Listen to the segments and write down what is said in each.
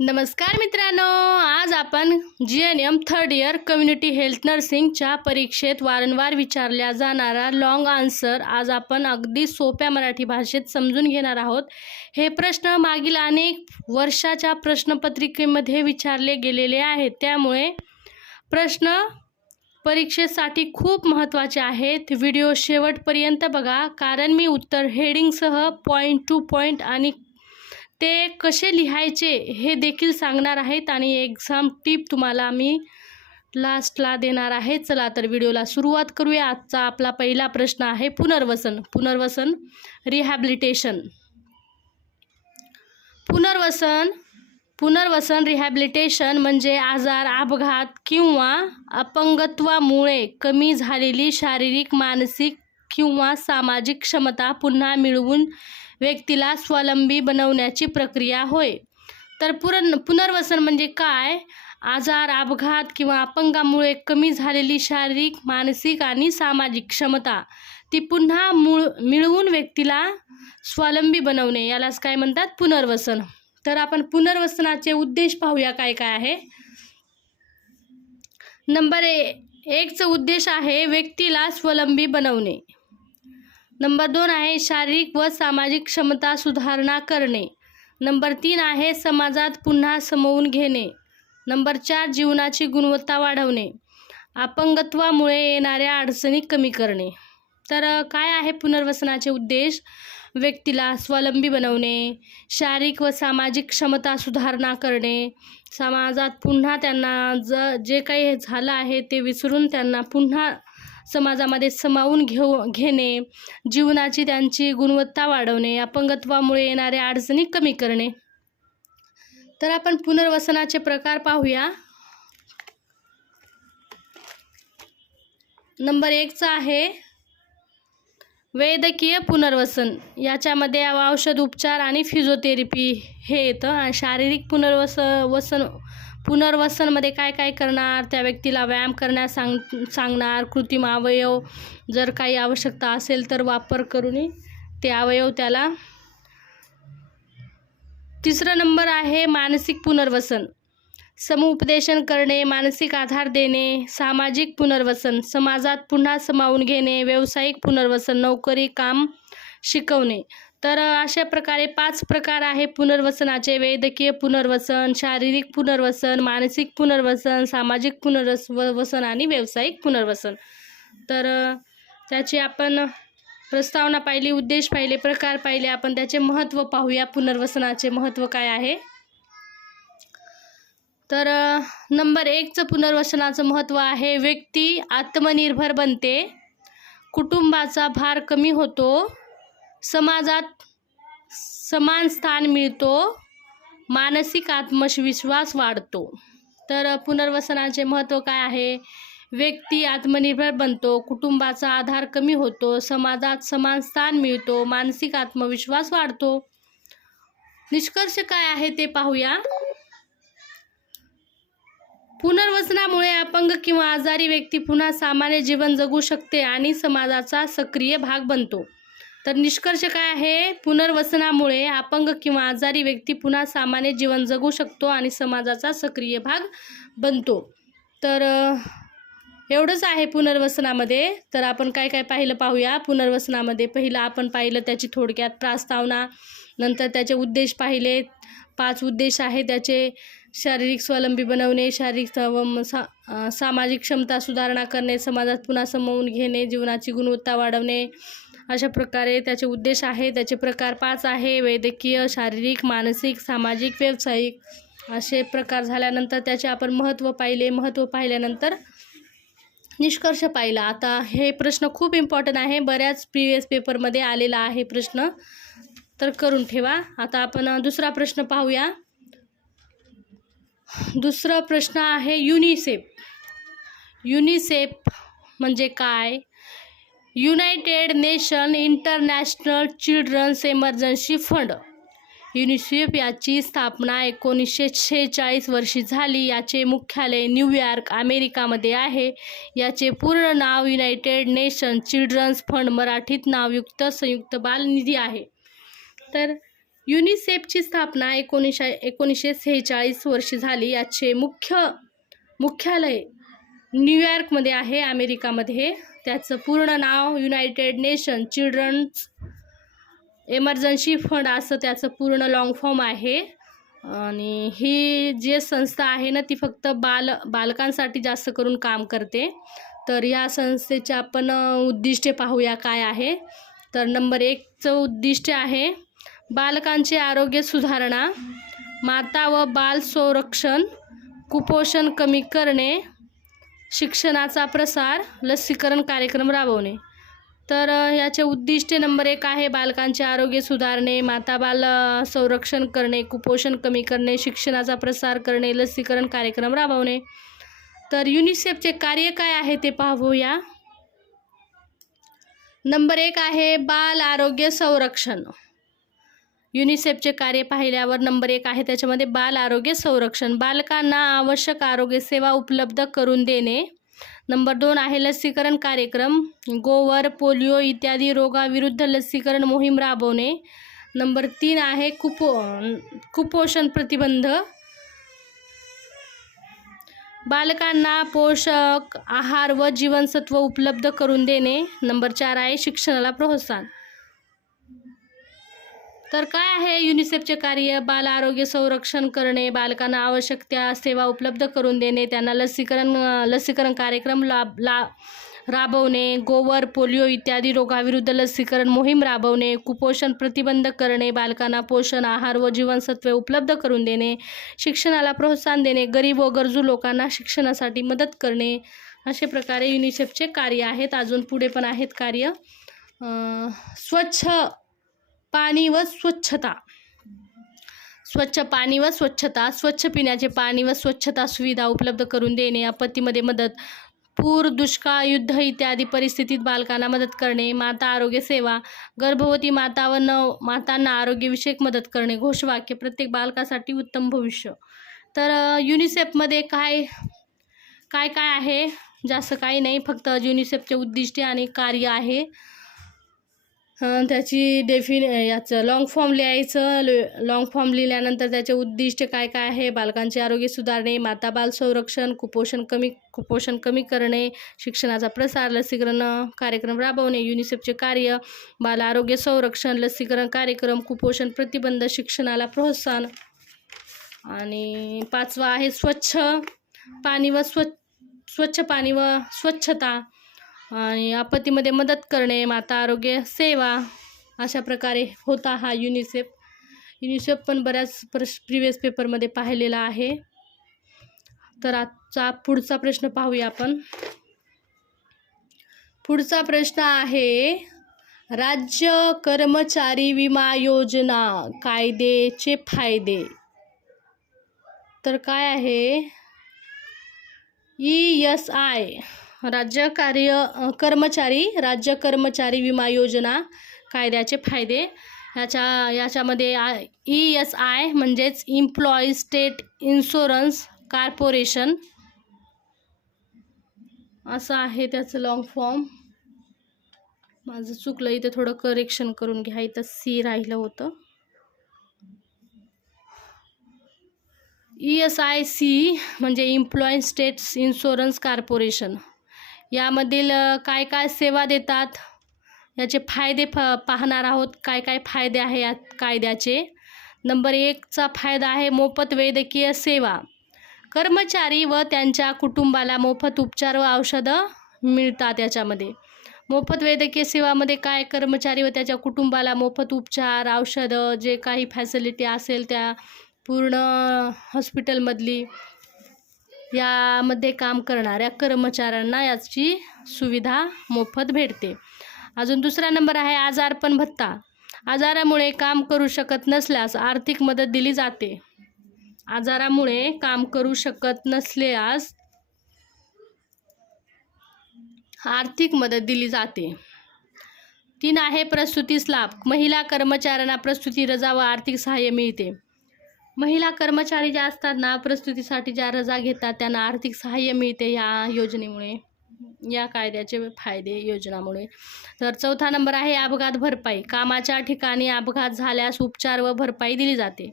नमस्कार मित्रांनो, आज आपण GNM third year community health नर्सिंगच्या परीक्षेत वारंवार विचारल्या जाणारा लॉंग आन्सर आज आपण अगदी सोप्या मराठी भाषेत समजून घेणार आहोत। हे प्रश्न मागील अनेक वर्षाच्या प्रश्नपत्रिकेमध्ये विचारले गेलेले आहेत, त्यामुळे प्रश्न परीक्षेसाठी खूप महत्त्वाचे आहेत। व्हिडिओ शेवटपर्यंत बघा, कारण मी उत्तर हेडिंगसह पॉईंट टू पॉईंट आणि ते कसे लिहायचे हे देखील सांगणार आहेत आणि एक्झाम टिप तुम्हाला मी लास्टला देणार आहे। चला तर व्हिडिओला सुरुवात करूया। आजचा आपला पहिला प्रश्न आहे पुनर्वसन रिहॅबिलिटेशन। पुनर्वसन रिहॅबिलिटेशन म्हणजे आजार, अपघात किंवा अपंगत्वामुळे कमी झालेली शारीरिक, मानसिक किंवा सामाजिक क्षमता पुन्हा मिळवून व्यक्तीला स्वावलंबी बनवण्याची प्रक्रिया होय। तर पुनर्वसन म्हणजे काय? आजार, अपघात किंवा अपंगामुळे कमी झालेली शारीरिक, मानसिक आणि सामाजिक क्षमता ती पुन्हा मिळवून व्यक्तीला स्वावलंबी बनवणे, यालाच काय म्हणतात? पुनर्वसन। तर आपण पुनर्वसनाचे उद्देश पाहूया काय काय आहे। नंबर 1चा उद्देश आहे व्यक्तीला स्वावलंबी बनवणे। नंबर 2 आहे शारीरिक व सामाजिक क्षमता सुधारणा करणे। नंबर 3 आहे समाजात पुन्हा सामावून घेणे। नंबर 4 जीवनाची गुणवत्ता वाढवणे, अपंगत्वामुळे येणाऱ्या अडचणी कमी करणे। तर काय आहे पुनर्वसनाचे उद्देश? व्यक्तीला स्वावलंबी बनवणे, शारीरिक व सामाजिक क्षमता सुधारणा करणे, समाजात पुन्हा त्यांना जे काही झालं आहे ते विसरून त्यांना पुन्हा समाजामध्ये सामावून घेणे, जीवनाची त्यांची गुणवत्ता वाढवणे, अपंगत्वामुळे येणाऱ्या अडचणी कमी करणे। तर आपण पुनर्वसनाचे प्रकार पाहूया। नंबर 1चा आहे वैद्यकीय पुनर्वसन। याच्यामध्ये औषध उपचार आणि फिजिओथेरपी हे येतं। शारीरिक पुनर्वसनमध्ये काय काय करणार? त्या व्यक्तीला व्यायाम करण्यास सांगणार, कृत्रिम अवयव जर काही आवश्यकता असेल तर वापर करून ते अवयव त्याला। तिसरा नंबर आहे मानसिक पुनर्वसन। समुपदेशन करणे, मानसिक आधार देणे। सामाजिक पुनर्वसन, समाजात पुन्हा सामावून घेणे। व्यावसायिक पुनर्वसन, नोकरी, काम शिकवणे। तर अशा प्रकारे 5 प्रकार आहे पुनर्वसनाचे: वैद्यकीय पुनर्वसन, शारीरिक पुनर्वसन, मानसिक पुनर्वसन, सामाजिक पुनर्वसन आणि व्यावसायिक पुनर्वसन। तर त्याची आपण प्रस्तावना पाहिली, उद्देश पाहिले, प्रकार पाहिले। आपण त्याचे महत्त्व पाहूया। पुनर्वसनाचे महत्त्व काय आहे? तर नंबर 1चं पुनर्वसनाचं महत्त्व आहे व्यक्ती आत्मनिर्भर बनते, कुटुंबाचा भार कमी होतो, समाजात समान स्थान मिळतो, मानसिक आत्मविश्वास वाढतो। तर पुनर्वसनाचे महत्त्व काय आहे? व्यक्ती आत्मनिर्भर बनतो, कुटुंबाचा आधार कमी होतो, समाजात समान स्थान मिळतो, मानसिक आत्मविश्वास वाढतो। निष्कर्ष काय आहे ते पाहूया। पुनर्वसनामुळे अपंग किंवा आजारी व्यक्ती पुन्हा सामान्य जीवन जगू शकते आणि समाजाचा सक्रिय भाग बनतो। तर निष्कर्ष काय आहे? पुनर्वसनामुळे अपंग किंवा आजारी व्यक्ती पुन्हा सामान्य जीवन जगू शकतो आणि समाजाचा सक्रिय भाग बनतो। तर एवढंच आहे पुनर्वसनामध्ये। तर आपण काय काय पाहिलं पाहूया। पुनर्वसनामध्ये पहिलं आपण पाहिलं त्याची थोडक्यात प्रस्तावना, नंतर त्याचे उद्देश पाहिले। 5 उद्देश आहे त्याचे: शारीरिक स्वावलंबी बनवणे, शारीरिक व सामाजिक क्षमता सुधारणा करणे, समाजात पुन्हा सामावून घेणे, जीवनाची गुणवत्ता वाढवणे। अशा प्रकारे त्याचे उद्देश आहे। त्याचे प्रकार 5 आहे: वैद्यकीय, शारीरिक, मानसिक, सामाजिक, व्यावसायिक। असे प्रकार झाल्यानंतर त्याचे आपण महत्त्व पाहिले। महत्त्व पाहिल्यानंतर निष्कर्ष पाहिला। आता हे प्रश्न खूप इम्पॉर्टंट आहे, बऱ्याच प्रिवियस पेपरमध्ये आलेला आहे प्रश्न, तर करून ठेवा। आता आपण दुसरा प्रश्न पाहूया। दुसरा प्रश्न आहे युनिसेफ। युनिसेफ म्हणजे काय? United Nation International Children's emergency Fund. UNICEF याची स्थापना 1946 वर्षी झाली। याचे मुख्यालय न्यूयॉर्क, अमेरिकामध्ये आहे। याचे पूर्ण नाव युनायटेड नेशन चिल्ड्रन्स फंड, मराठीत नावयुक्त संयुक्त बाल निधी आहे। तर युनिसेफची स्थापना 1946 वर्षी झाली. याचे मुख्यालय न्यूयॉर्कमध्ये आहे, अमेरिकामध्ये. त्याचं पूर्ण नाव United Nation children's emergency fund असं त्याचं पूर्ण लॉंग फॉर्म आहे. आणि ही जी संस्था आहे ना, ती फक्त बालकांसाठी जास्त करून काम करते. तर या संस्थेचे आपण उद्दिष्टे पाहूया काय आहे. तर नंबर 1चं उद्दिष्ट आहे बालकांचे आरोग्य सुधारणा, माता व बाल संरक्षण, कुपोषण कमी करणे, शिक्षणाचा प्रसार, लसीकरण कार्यक्रम राबवणे. तर याचे उद्दिष्टे नंबर 1 आहे बालकांचे आरोग्य सुधारणे, माता बाल संरक्षण करणे, कुपोषण कमी करणे, शिक्षणाचा प्रसार करणे, लसीकरण कार्यक्रम राबवणे. तर युनिसेफचे कार्य काय आहे ते पाहूया. नंबर 1 आहे बाल आरोग्य संरक्षण. युनिसेफचे कार्य पाहिल्यावर नंबर 1 आहे त्याच्यामध्ये बाल आरोग्य संरक्षण, बालकांना आवश्यक आरोग्य सेवा उपलब्ध करून देणे. नंबर 2 आहे लसीकरण कार्यक्रम, गोवर, पोलिओ इत्यादी रोगाविरुद्ध लसीकरण मोहीम राबवणे. नंबर 3 आहे कुपोषण प्रतिबंध, बालकांना पोषक आहार व जीवनसत्व उपलब्ध करून देणे. नंबर 4 आहे शिक्षणाला प्रोत्साहन. तर काय आहे युनिसेफचे कार्य? बाल आरोग्य संरक्षण करणे, बालकांना आवश्यक त्या सेवा उपलब्ध करून देणे, त्यांना लसीकरण कार्यक्रम राबवणे, गोवर, पोलिओ इत्यादी रोगाविरुद्ध लसीकरण मोहीम राबवणे, कुपोषण प्रतिबंध करणे, बालकांना पोषण आहार व जीवनसत्वे उपलब्ध करून देणे, शिक्षणाला प्रोत्साहन देणे, गरीब व गरजू लोकांना शिक्षणासाठी मदत करणे. अशा प्रकारे युनिसेफचे कार्य आहेत. अजून पुढे पण आहेत कार्य. स्वच्छ पाणी व स्वच्छता, स्वच्छ पाणी व स्वच्छता, स्वच्छ पिण्याचे पाणी व स्वच्छता सुविधा उपलब्ध करून देणे, आपत्तीमध्ये मदत, पूर, दुष्काळ, युद्ध इत्यादी परिस्थितीत बालकांना मदत करणे, माता आरोग्य सेवा, गर्भवती माता व मातांना आरोग्यविषयक मदत करणे, घोषवाक्य प्रत्येक बालकासाठी उत्तम भविष्य. तर युनिसेफमध्ये काय काय काय आहे? जास्त काही नाही, फक्त युनिसेफचे उद्दिष्टे आणि कार्य आहे. त्याची याचं लॉंग फॉर्म लिहायचं. लॉंग फॉर्म लिहिल्यानंतर त्याचे उद्दिष्ट काय काय आहे? बालकांचे आरोग्य सुधारणे, माता बाल संरक्षण, कुपोषण कमी करणे, शिक्षणाचा प्रसार, लसीकरण कार्यक्रम राबवणे. युनिसेफचे कार्य बाल आरोग्य संरक्षण, लसीकरण कार्यक्रम, कुपोषण प्रतिबंध, शिक्षणाला प्रोत्साहन. आणि 5वा आहे स्वच्छ पाणी व स्वच्छता आणि आपत्तीमध्ये मदत करणे, माता आरोग्य सेवा. अशा प्रकारे होता हा युनिसेफ पण बऱ्याच प्रिव्हियस पेपरमध्ये पाहिलेला आहे. तर आजचा पुढचा प्रश्न पाहूया आपण. पुढचा प्रश्न आहे राज्य कर्मचारी विमा योजना कायद्याचे फायदे. तर काय आहे? ESI राज्य कर्मचारी विमा योजना कायद्याचे फायदे. याच्यामध्ये ESI म्हणजेच एम्प्लॉई स्टेट इन्शुरन्स कॉर्पोरेशन असं आहे त्याचं लॉंग फॉर्म. माझं चुकलं, इथे थोडं करेक्शन करून घ्या, इथं C राहिलं होतं. ESIC म्हणजे एम्प्लॉई स्टेट इन्शुरन्स कॉर्पोरेशन. यामधील काय काय सेवा देतात, याचे फायदे पाहणार आहोत. काय काय फायदे आहे या कायद्याचे? नंबर 1चा फायदा आहे मोफत वैद्यकीय सेवा. कर्मचारी व त्यांच्या कुटुंबाला मोफत उपचार व औषधं मिळतात. याच्यामध्ये मोफत वैद्यकीय सेवामध्ये काय, कर्मचारी व त्याच्या कुटुंबाला मोफत उपचार, औषधं, जे काही फॅसिलिटी असेल त्या पूर्ण हॉस्पिटलमधली यामध्ये काम करणाऱ्या कर्मचाऱ्यांना याची सुविधा मोफत भेटते. अजून 2रा नंबर आहे आजारपण भत्ता. आजारामुळे काम करू शकत नसल्यास आर्थिक मदत दिली जाते. आजारामुळे काम करू शकत नसल्यास आर्थिक मदत दिली जाते. 3 आहे प्रसूतीस लाभ. महिला कर्मचाऱ्यांना प्रसूती रजा व आर्थिक सहाय्य मिळते. महिला कर्मचारी ज्या असतात ना, प्रसूतीसाठी ज्या रजा घेतात त्यांना आर्थिक सहाय्य मिळते या योजनेमुळे. या कायद्याचे फायदे योजनामुळे. तर चौथा नंबर आहे अपघात भरपाई. कामाच्या ठिकाणी अपघात झाल्यास उपचार व भरपाई दिली जाते.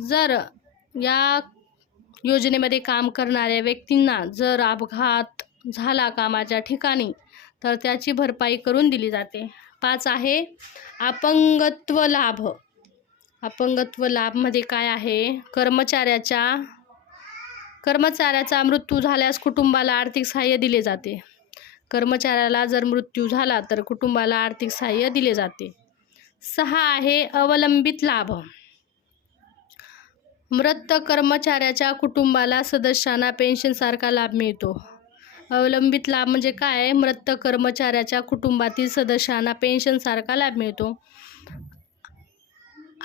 जर या योजनेमध्ये काम करणाऱ्या व्यक्तींना जर अपघात झाला कामाच्या ठिकाणी तर त्याची भरपाई करून दिली जाते. 5 आहे अपंगत्व लाभ. अपंगत्व लाभमध्ये काय आहे? कर्मचाऱ्याचा मृत्यू झाल्यास कुटुंबाला आर्थिक सहाय्य दिले जाते. कर्मचाऱ्याला जर मृत्यू झाला तर कुटुंबाला आर्थिक सहाय्य दिले जाते. 6 आहे अवलंबित लाभ. मृत कर्मचाऱ्याच्या कुटुंबाला सदस्यांना पेन्शनसारखा लाभ मिळतो. अवलंबित लाभ म्हणजे काय? मृत कर्मचाऱ्याच्या कुटुंबातील सदस्यांना पेन्शनसारखा लाभ मिळतो.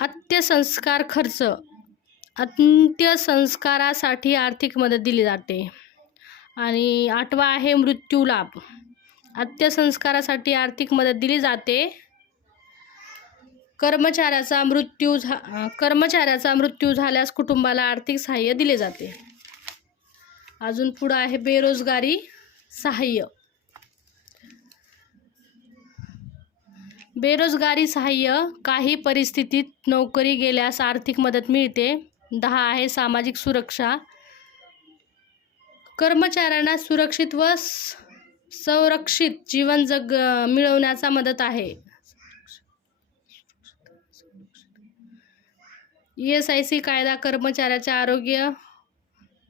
अंत्यसंस्कार खर्च. अंत्यसंस्कारासाठी आर्थिक मदत दिली जाते. आणि 8वा आहे मृत्यू लाभ. अंत्यसंस्कारासाठी आर्थिक मदत दिली जाते. कर्मचाऱ्याचा मृत्यू झाल्यास कुटुंबाला आर्थिक सहाय्य दिले जाते. अजून पुढे आहे बेरोजगारी सहाय्य. बेरोजगारी सहाय्य काही परिस्थितीत नोकरी गेल्यास आर्थिक मदत मिळते. 10 आहे सामाजिक सुरक्षा. कर्मचाऱ्यांना सुरक्षित व संरक्षित जीवन मिळवण्याचा मदत आहे. ESIC कायदा कर्मचाऱ्याच्या आरोग्य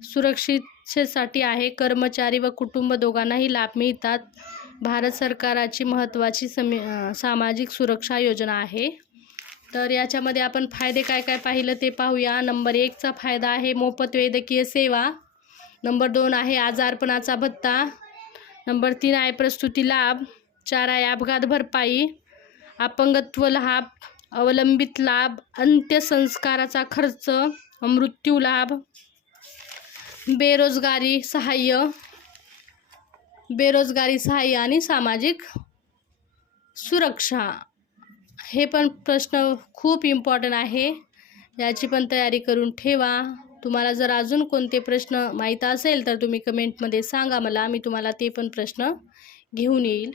सुरक्षिततेसाठी आहे. कर्मचारी व कुटुंब दोघांनाही लाभ मिळतात. भारत सरकारची महत्त्वाची सामाजिक सुरक्षा योजना आहे. तर याच्यामध्ये आपण फायदे काय काय पाहिलं ते पाहूया. नंबर 1चा फायदा आहे मोफत वैद्यकीय सेवा. नंबर 2 आहे आजारपणाचा भत्ता. नंबर 3 आहे प्रसूती लाभ. 4 आहे अपघात भरपाई, अपंगत्व लाभ, अवलंबित लाभ, अंत्यसंस्काराचा खर्च, मृत्यू लाभ, बेरोजगारी सहाय्य आणि सामाजिक सुरक्षा. हे पण प्रश्न खूप इम्पॉर्टंट आहे. याची पण तयारी करून ठेवा. तुम्हाला जर अजून कोणते प्रश्न माहीत असेल तर तुम्ही कमेंटमध्ये सांगा मला. मी तुम्हाला ते पण प्रश्न घेऊन येईल.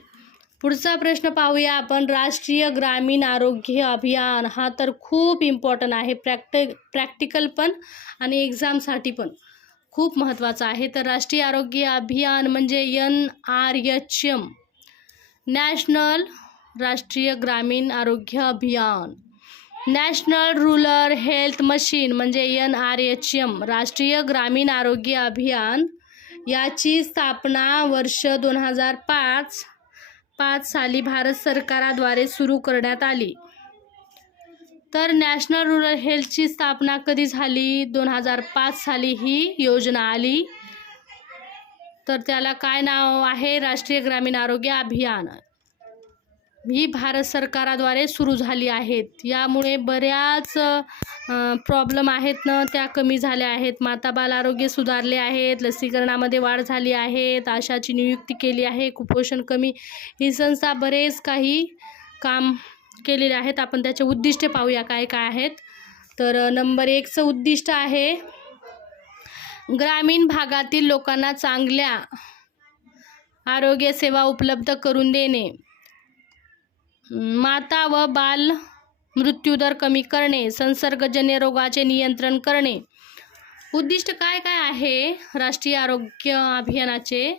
पुढचा प्रश्न पाहूया आपण. राष्ट्रीय ग्रामीण आरोग्य अभियान हा तर खूप इम्पॉर्टंट आहे. प्रॅक्टिकल पण आणि एक्झामसाठी पण खूप महत्त्वाचा आहे. तर राष्ट्रीय आरोग्य अभियान म्हणजे NRHM, नॅशनल राष्ट्रीय ग्रामीण आरोग्य अभियान. नॅशनल रूरल हेल्थ मिशन म्हणजे NRHM, राष्ट्रीय ग्रामीण आरोग्य अभियान. याची स्थापना वर्ष 2005 साली भारत सरकाराद्वारे सुरू करण्यात आली. तर नॅशनल रूरल हेल्थची स्थापना कधी झाली? 2005 साली ही योजना आली. तर त्याला काय नाव आहे? राष्ट्रीय ग्रामीण आरोग्य अभियान. ही भारत सरकाराद्वारे सुरू झाली आहेत. यामुळे बऱ्याच प्रॉब्लेम आहेत ना त्या कमी झाल्या आहेत. माता बाल आरोग्य सुधारले आहेत. लसीकरणामध्ये वाढ झाली आहे. आशाची नियुक्ती केली आहे. कुपोषण कमी. ही संस्था बरेच काही काम केलेले आहेत. आपण त्याचे उद्दिष्ट पाहूया काय काय आहेत. तर नंबर 1चं उद्दिष्ट आहे ग्रामीण भागातील लोकांना चांगल्या आरोग्य सेवा उपलब्ध करून देणे. माता व बाल मृत्यूदर कमी करणे. संसर्गजन्य रोगाचे नियंत्रण करणे. उद्दिष्ट काय काय आहे राष्ट्रीय आरोग्य अभियानाचे?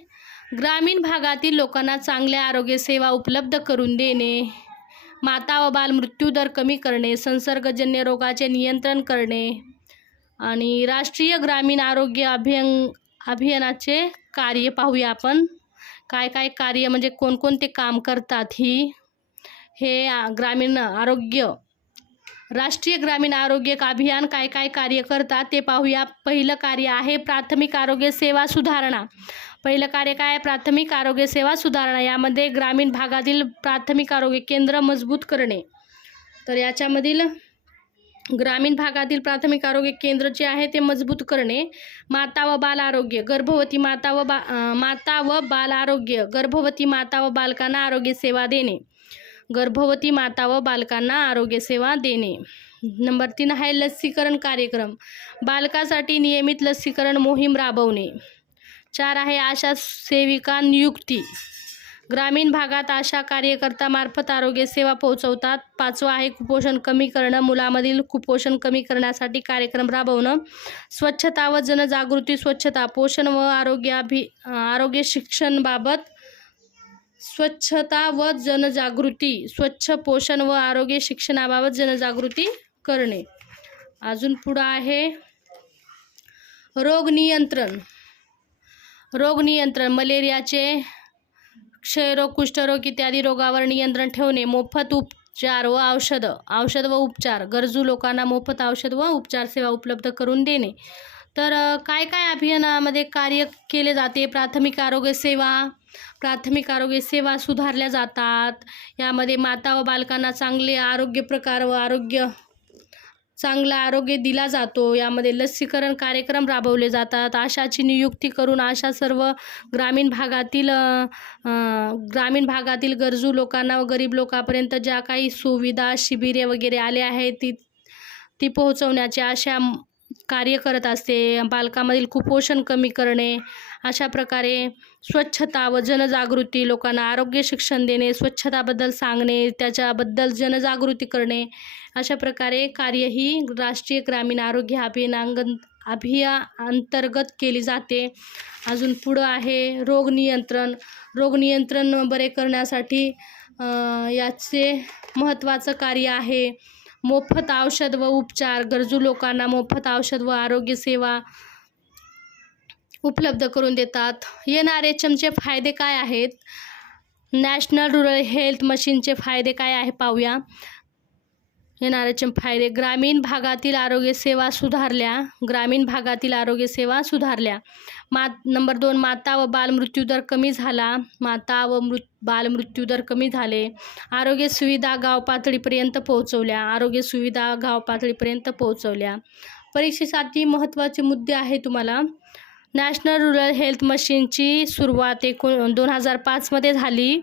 ग्रामीण भागातील लोकांना चांगल्या आरोग्य सेवा उपलब्ध करून देणे, माता व बाल मृत्यूदर कमी करणे, संसर्गजन्य रोगाचे नियंत्रण करणे. आणि राष्ट्रीय ग्रामीण आरोग्य अभियानाचे कार्य पाहूया आपण. काय काय कार्य म्हणजे कोणकोणते काम करतात हे राष्ट्रीय ग्रामीण आरोग्य अभियान काय काय कार्य करतात ते पाहूया. पहिलं कार्य आहे प्राथमिक आरोग्य सेवा सुधारणा. पहिलं कार्य काय आहे? प्राथमिक आरोग्य सेवा सुधारणा. यामध्ये ग्रामीण भागातील प्राथमिक आरोग्य केंद्र मजबूत करणे. तर याच्यामधील ग्रामीण भागातील प्राथमिक आरोग्य केंद्र जे आहे ते मजबूत करणे. माता व बाल आरोग्य, गर्भवती माता व बाल आरोग्य, गर्भवती माता व बालकांना आरोग्य सेवा देणे. गर्भवती माता व बालकांना आरोग्य सेवा देणे. नंबर 3 आहे लसीकरण कार्यक्रम. बालकासाठी नियमित लसीकरण मोहीम राबवणे. 4 आहे आशा सेविका नियुक्ती. ग्रामीण भागात आशा कार्यकर्ता मार्फत आरोग्य सेवा पोहोचवतात. 5वं आहे कुपोषण कमी करणं. मुलांमधील कुपोषण कमी करण्यासाठी कार्यक्रम राबवणं. स्वच्छता व जनजागृती. स्वच्छता, पोषण व आरोग्य शिक्षणाबाबत स्वच्छता व जनजागृती. स्वच्छ, पोषण व आरोग्य शिक्षणाबाबत जनजागृती करणे. अजून पुढं आहे रोग नियंत्रण. रोग नियंत्रण, मलेरियाचे, क्षयरोग, कुष्ठरोग इत्यादी रोगावर नियंत्रण ठेवणे. मोफत उपचार व औषध व उपचार. गरजू लोकांना मोफत औषध व उपचार सेवा उपलब्ध करून देणे. तर काय काय अभियानामध्ये कार्य केले जाते? प्राथमिक आरोग्य सेवा सुधारल्या जातात. यामध्ये माता व बालकांना चांगला आरोग्य दिला जातो. यामध्ये लसीकरण कार्यक्रम राबवले जातात. आशाची नियुक्ती करून आशा सर्व ग्रामीण भागातील गरजू लोकांना व गरीब लोकांपर्यंत ज्या काही सुविधा, शिबिरे वगैरे आले आहेत ती पोहोचवण्याचे आशा कार्य करत असते. बालकांमधील कुपोषण कमी करणे. अशा प्रकारे स्वच्छता व जनजागृती, लोकांना आरोग्य शिक्षण देणे, स्वच्छताबद्दल सांगणे, त्याच्याबद्दल जनजागृती करणे. अशा प्रकारे कार्य ही राष्ट्रीय ग्रामीण आरोग्य अभियानांतर्गत केली जाते. अजून पुढं आहे रोग नियंत्रण. रोग नियंत्रण बरे करण्यासाठी याचे महत्त्वाचं कार्य आहे. मोफत औषध व उपचार. गरजू लोकांना मोफत औषध व आरोग्य सेवा उपलब्ध करून देतात. NRHMचे फायदे काय आहेत? नॅशनल रूरल हेल्थ मिशनचे फायदे काय आहे पाहूया. NRHM फायदे: ग्रामीण भागातील आरोग्य सेवा सुधारल्या. नंबर 2, माता व बालमृत्यूदर कमी झाला. बालमृत्यूदर कमी झाले. आरोग्य सुविधा गाव पातळीपर्यंत पोहोचवल्या. परीक्षेसाठी महत्त्वाचे मुद्दे आहे तुम्हाला. नॅशनल रूरल हेल्थ मिशनची सुरुवात 2005 झाली.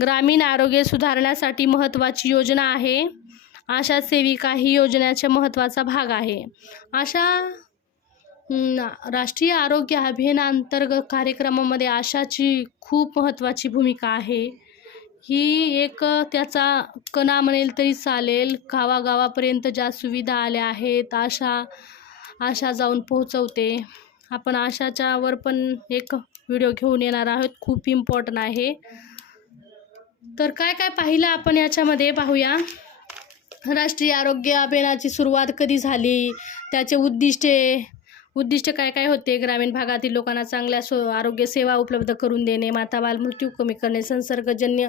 ग्रामीण आरोग्य सुधारण्यासाठी महत्त्वाची योजना आहे. आशा सेविका ही योजनेचा महत्त्वाचा भाग आहे. राष्ट्रीय आरोग्य अभियानांतर्गत कार्यक्रमामध्ये आशाची खूप महत्त्वाची भूमिका आहे. ही एक त्याचा कणा म्हणेल तरी चालेल. गावागावापर्यंत ज्या सुविधा आल्या आहेत आशा जाऊन पोहोचवते. आपण आशाच्या वर पण एक व्हिडिओ घेऊन येणार आहोत, खूप इम्पॉर्टंट आहे. तर काय काय पाहिलं आपण याच्यामध्ये पाहूया. राष्ट्रीय आरोग्य अभियानाची सुरुवात कधी झाली, त्याचे उद्दिष्ट काय काय होते. ग्रामीण भागातील लोकांना चांगल्या आरोग्य सेवा उपलब्ध करून देणे, माता बाल मृत्यू कमी करणे, संसर्गजन्य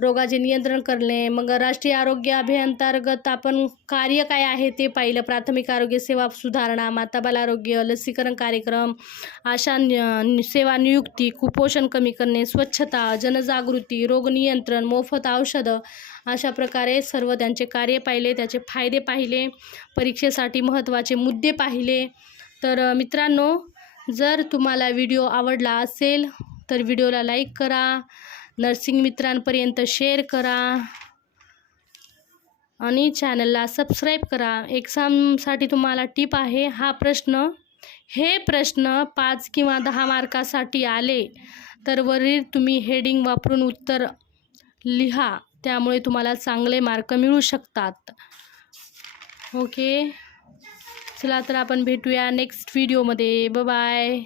रोगाचे नियंत्रण करणे. मग राष्ट्रीय आरोग्य अभियानांतर्गत आपण कार्य काय आहे ते पाहिलं. प्राथमिक आरोग्य सेवा सुधारणा, माता बाल आरोग्य, लसीकरण कार्यक्रम, आशा सेवा नियुक्ती, कुपोषण कमी करणे, स्वच्छता, जनजागृती, रोग नियंत्रण, मोफत औषधं. अशा प्रकारे सर्व त्यांचे कार्य पाहिले, त्याचे फायदे पाहिले, परीक्षेसाठी महत्त्वाचे मुद्दे पाहिले. तर मित्रांनो, जर तुम्हाला व्हिडिओ आवडला असेल तर व्हिडिओला लाईक करा, नर्सिंग मित्रांपर्यंत शेअर करा आणि चॅनलला सबस्क्राईब करा. एक्झामसाठी तुम्हाला टिप आहे. हे प्रश्न 5 किंवा 10 मार्कासाठी आले तर वरील तुम्ही हेडिंग वापरून उत्तर लिहा. त्यामुळे तुम्हाला चांगले मार्क मिळू शकतात. ओके, चला तर आपण भेटूया नेक्स्ट व्हिडिओमध्ये. Bye bye.